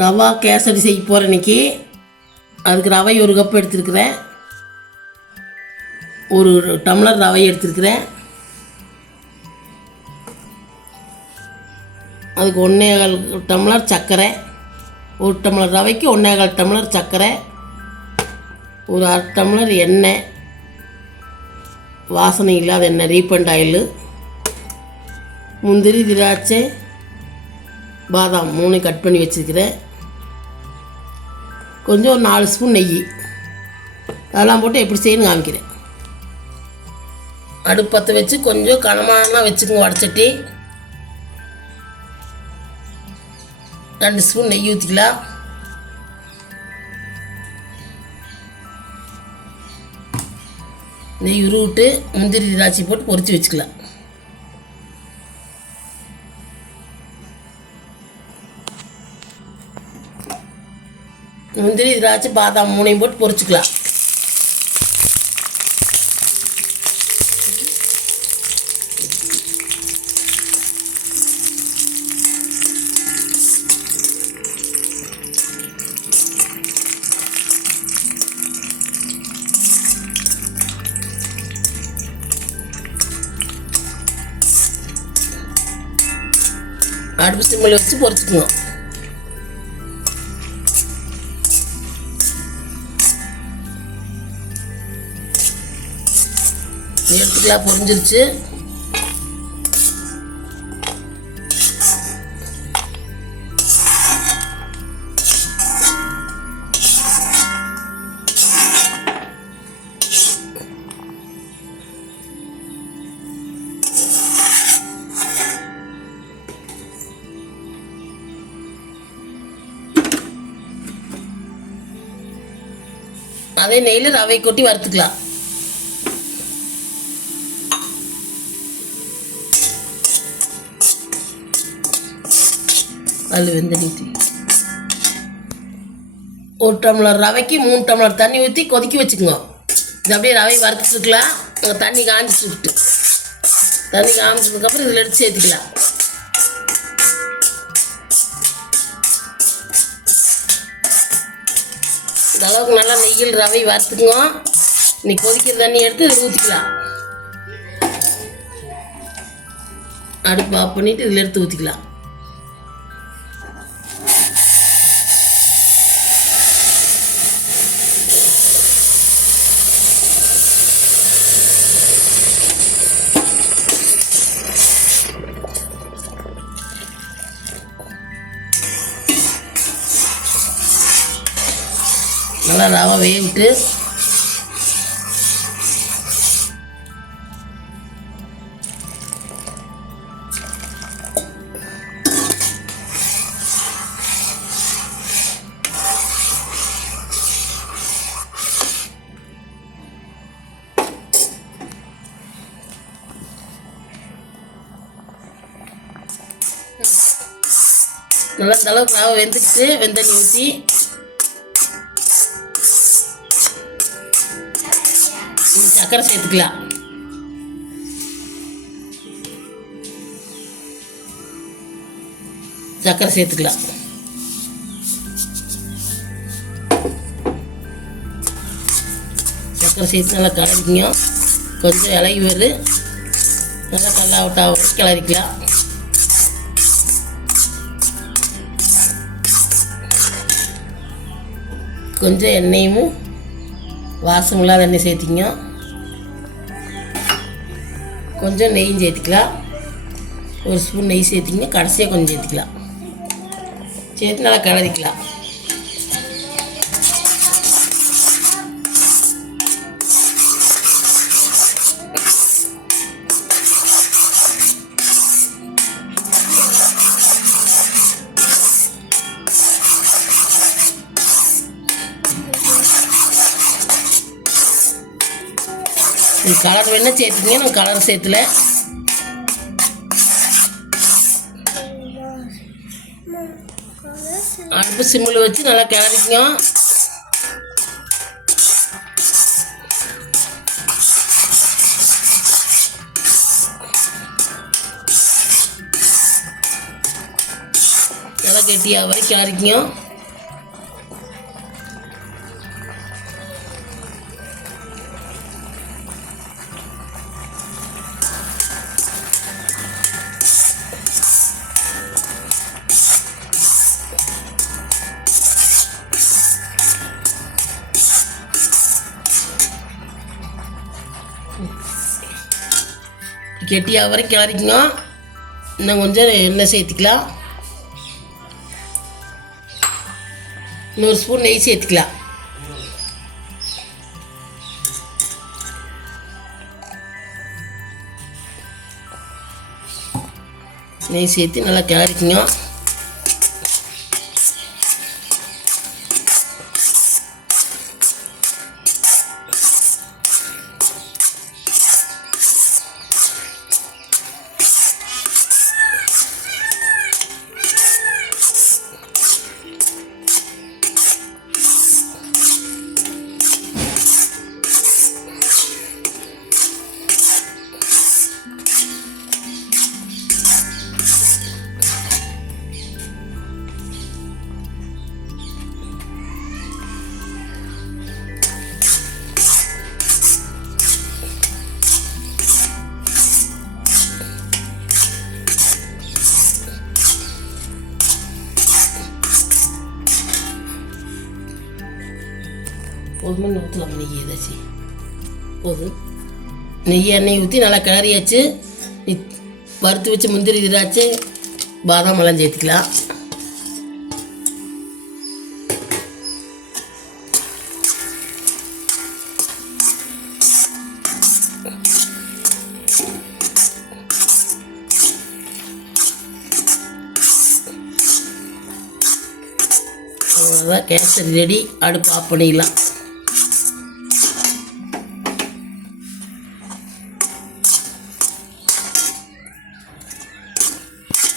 ரவா கேசரி செய்ய போகிறேன் இன்றைக்கி. அதுக்கு ரவை 1 கப் எடுத்துருக்கிறேன். 1 டம்ளர் ரவை எடுத்துருக்கிறேன். அதுக்கு 1.25 டம்ளர் சர்க்கரை, 1 டம்ளர் ரவைக்கு 1.25 டம்ளர் சர்க்கரை, ஒரு 1/2 டம்ளர் எண்ணெய், வாசனை இல்லாத எண்ணெய், ரீஃபண்ட் ஆயிலு, முந்திரி, திராட்சை, பாதாம் 3 கட் பண்ணி வச்சுருக்கிறேன். கொஞ்சம் ஒரு 4 ஸ்பூன் நெய், அதெல்லாம் போட்டு எப்படி செய்யணும்னு காமிக்கிறேன். அடுப்பு பற்ற வச்சு கொஞ்சம் கனமானா வச்சுக்கோங்க. வடச்சட்டி 2 ஸ்பூன் நெய் ஊற்றிக்கலாம். நெய் உருவிட்டு முந்திரி திராட்சை போட்டு பொரித்து வச்சுக்கலாம். முந்திரி திராட்சை பாதாம் 3 போட்டு பொரிச்சுக்கலாம். அடுப்பு சிம்மில் வச்சு பொரிச்சுக்குவோம். எடுத்துக்கலாம். பொரிஞ்சிருச்சு. அதே நெய்யில் ரவை கொட்டி வறுத்துக்கலாம். அதில் வெந்த நீத்தி 1 டம்ளர் ரவைக்கு 3 டம்ளர் தண்ணி ஊற்றி கொதிக்க வச்சுக்கோங்க. இது அப்படியே ரவை வறுத்துக்கலாம். தண்ணி காஞ்சிட்டு தண்ணி காமிச்சதுக்கப்புறம் இதில் எடுத்து சேர்த்துக்கலாம். இந்த அளவுக்கு நல்லா நெய்யில் ரவை வறுத்துக்குங்க. இன்னைக்கு கொதிக்கிற தண்ணி எடுத்து இதில் ஊற்றிக்கலாம். அடுப்பு ஆஃப் பண்ணிவிட்டு இதில் எடுத்து ஊற்றிக்கலாம். நல்லா ரவை வேவிட்டு நல்லா இந்த அளவுக்கு ரவை வெந்துக்கிட்டு வெந்தண்ணி ஊற்றி சர்க்கரை சேர்த்துக்கலாம். சர்க்கரை சேர்த்துக்கலாம். சர்க்கரை சேர்த்து நல்லா கலரிக்கிங்க. கொஞ்சம் இலகி வருது. நல்லா கல்லாவட்டா கிளறிக்கலாம். கொஞ்சம் எண்ணெயும் வாசம் இல்லாத எண்ணெய் சேர்த்திங்க. கொஞ்சம் நெய்யும் சேர்த்துக்கலாம். 1 ஸ்பூன் நெய் சேர்த்திங்க. கடைசியாக கொஞ்சம் சேர்த்துக்கலாம். சேர்த்து நல்லா கிளறிக்கலாம். கலர் வேணால் சேர்த்துங்க. நான் கலர் சேர்த்துல. அடுப்பு சிம்மில் வச்சு நல்லா கிளறிக்குங்க. நல்லா கெட்டியாக வரை கிளறிக்கிங்க. கெட்டியாக வரை கிளறிக்குங்க. இன்னும் கொஞ்சம் எண்ணெய் சேர்த்துக்கலாம். இன்னொரு ஸ்பூன் நெய் சேர்த்துக்கலாம். நெய் சேர்த்து நல்லா கிளறிக்குங்க. போதுமே ஊற்றலாம். நெய் ஏதாச்சும் போதும். நெய் எண்ணெய் ஊற்றி நல்லா கிளறியாச்சு. வறுத்து வச்சு முந்திரி திராட்சை பாதாம் எல்லாம் சேர்த்துக்கலாம். அவ்வளோதான், கேசரி ரெடி. அடுப்பு ஆஃப் பண்ணிக்கலாம்.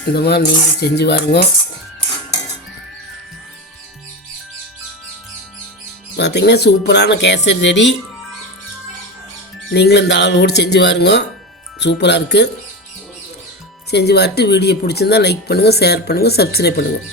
இந்த மாதிரி நீங்கள் செஞ்சு பாருங்க. பார்த்திங்கன்னா சூப்பரான கேசரி ரெடி. நீங்களும் இந்த அளவு கூட செஞ்சு பாருங்க. சூப்பராக இருக்குது. செஞ்சு பார்த்து வீடியோ பிடிச்சிருந்தா லைக் பண்ணுங்கள், ஷேர் பண்ணுங்கள், சப்ஸ்கிரைப் பண்ணுங்கள்.